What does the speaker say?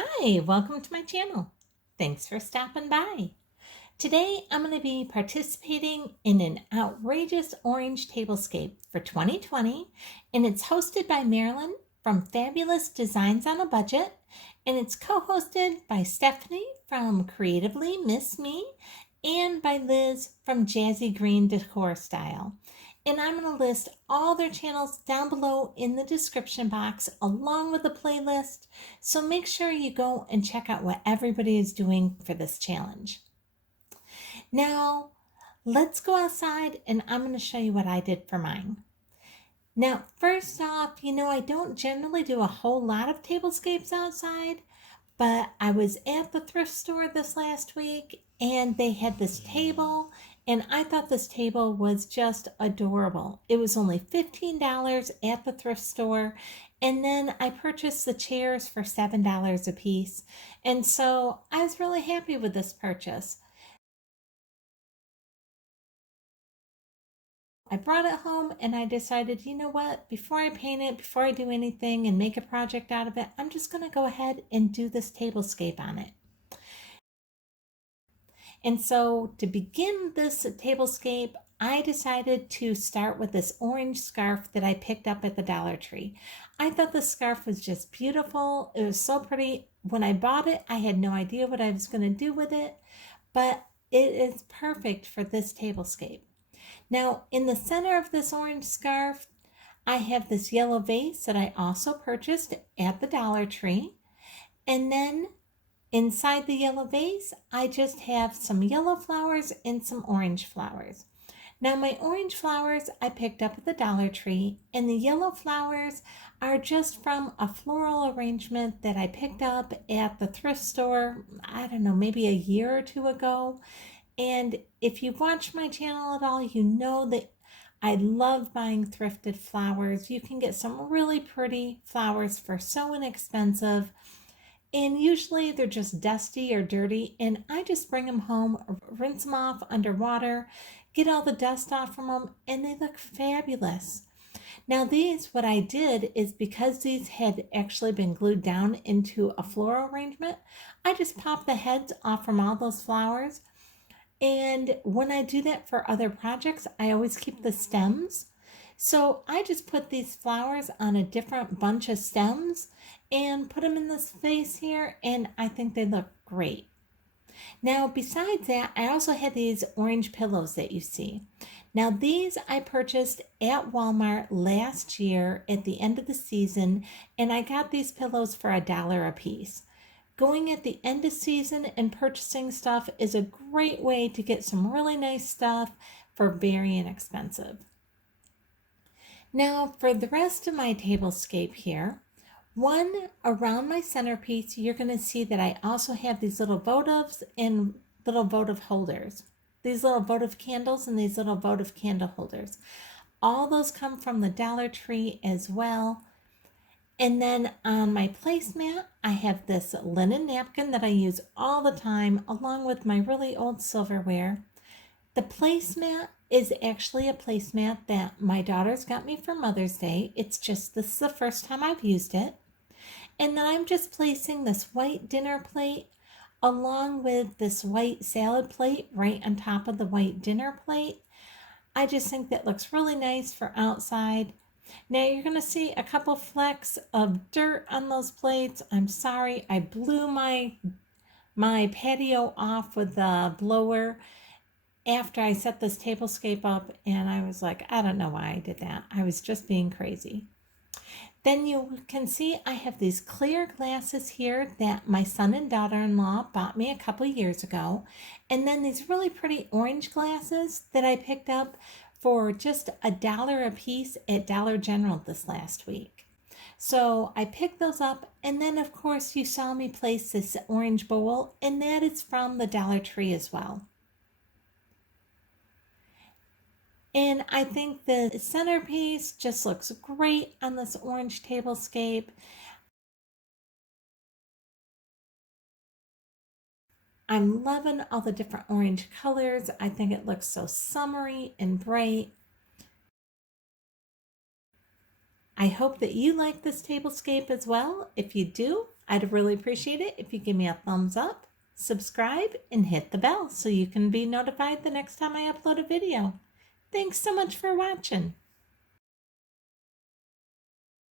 Hi, welcome to my channel. Thanks for stopping by. Today I'm going to be participating in an outrageous orange tablescape for 2020, and it's hosted by Marilyn from Fabulous Designs on a Budget, and it's co-hosted by Stephanie from Creatively Miss Me and by Liz from Jazigreen Decor Style. And I'm going to list all their channels down below in the description box along with the playlist. So make sure you go and check out what everybody is doing for this challenge. Now, let's go outside and I'm going to show you what I did for mine. Now, first off, I don't generally do a whole lot of tablescapes outside, but I was at the thrift store this last week and they had this table, and I thought this table was just adorable. It was only $15 at the thrift store, and then I purchased the chairs for $7 a piece, and so I was really happy with this purchase. I brought it home and I decided, you know what, before I paint it, before I do anything and make a project out of it, I'm just going to go ahead and do this tablescape on it. And so to begin this tablescape, I decided to start with this orange scarf that I picked up at the Dollar Tree. I thought the scarf was just beautiful. It was so pretty. When I bought it, I had no idea what I was going to do with it, but it is perfect for this tablescape. Now, in the center of this orange scarf, I have this yellow vase that I also purchased at the Dollar Tree. And then inside the yellow vase, I just have some yellow flowers and some orange flowers. Now, my orange flowers I picked up at the Dollar Tree, and the yellow flowers are just from a floral arrangement that I picked up at the thrift store, I don't know, maybe a year or two ago. And if you've watched my channel at all, you know that I love buying thrifted flowers. You can get some really pretty flowers for so inexpensive. And usually they're just dusty or dirty. And I just bring them home, rinse them off underwater, get all the dust off from them, and they look fabulous. Now these, what I did is because these had actually been glued down into a floral arrangement, I just popped the heads off from all those flowers. And when I do that for other projects, I always keep the stems. So I just put these flowers on a different bunch of stems and put them in this vase here, and I think they look great. Now, besides that, I also had these orange pillows that you see. Now, these I purchased at Walmart last year at the end of the season, and I got these pillows for $1 a piece. Going at the end of season and purchasing stuff is a great way to get some really nice stuff for very inexpensive. Now for the rest of my tablescape here, one around my centerpiece, you're going to see that I also have these little votives and little votive holders. These little votive candles and these little votive candle holders. All those come from the Dollar Tree as well. And then on my placemat, I have this linen napkin that I use all the time, along with my really old silverware. The placemat is actually a placemat that my daughters got me for Mother's Day. It's just, this is the first time I've used it. And then I'm just placing this white dinner plate along with this white salad plate right on top of the white dinner plate. I just think that looks really nice for outside. Now you're going to see a couple flecks of dirt on those plates. I'm sorry, I blew my patio off with the blower after I set this tablescape up, and I was like, I don't know why I did that. I was just being crazy. Then you can see I have these clear glasses here that my son and daughter-in-law bought me a couple years ago. And then these really pretty orange glasses that I picked up for just $1 a piece at Dollar General this last week. So I picked those up, and then of course you saw me place this orange bowl, and that is from the Dollar Tree as well. And I think the centerpiece just looks great on this orange tablescape. I'm loving all the different orange colors. I think it looks so summery and bright. I hope that you like this tablescape as well. If you do, I'd really appreciate it if you give me a thumbs up, subscribe, and hit the bell so you can be notified the next time I upload a video. Thanks so much for watching.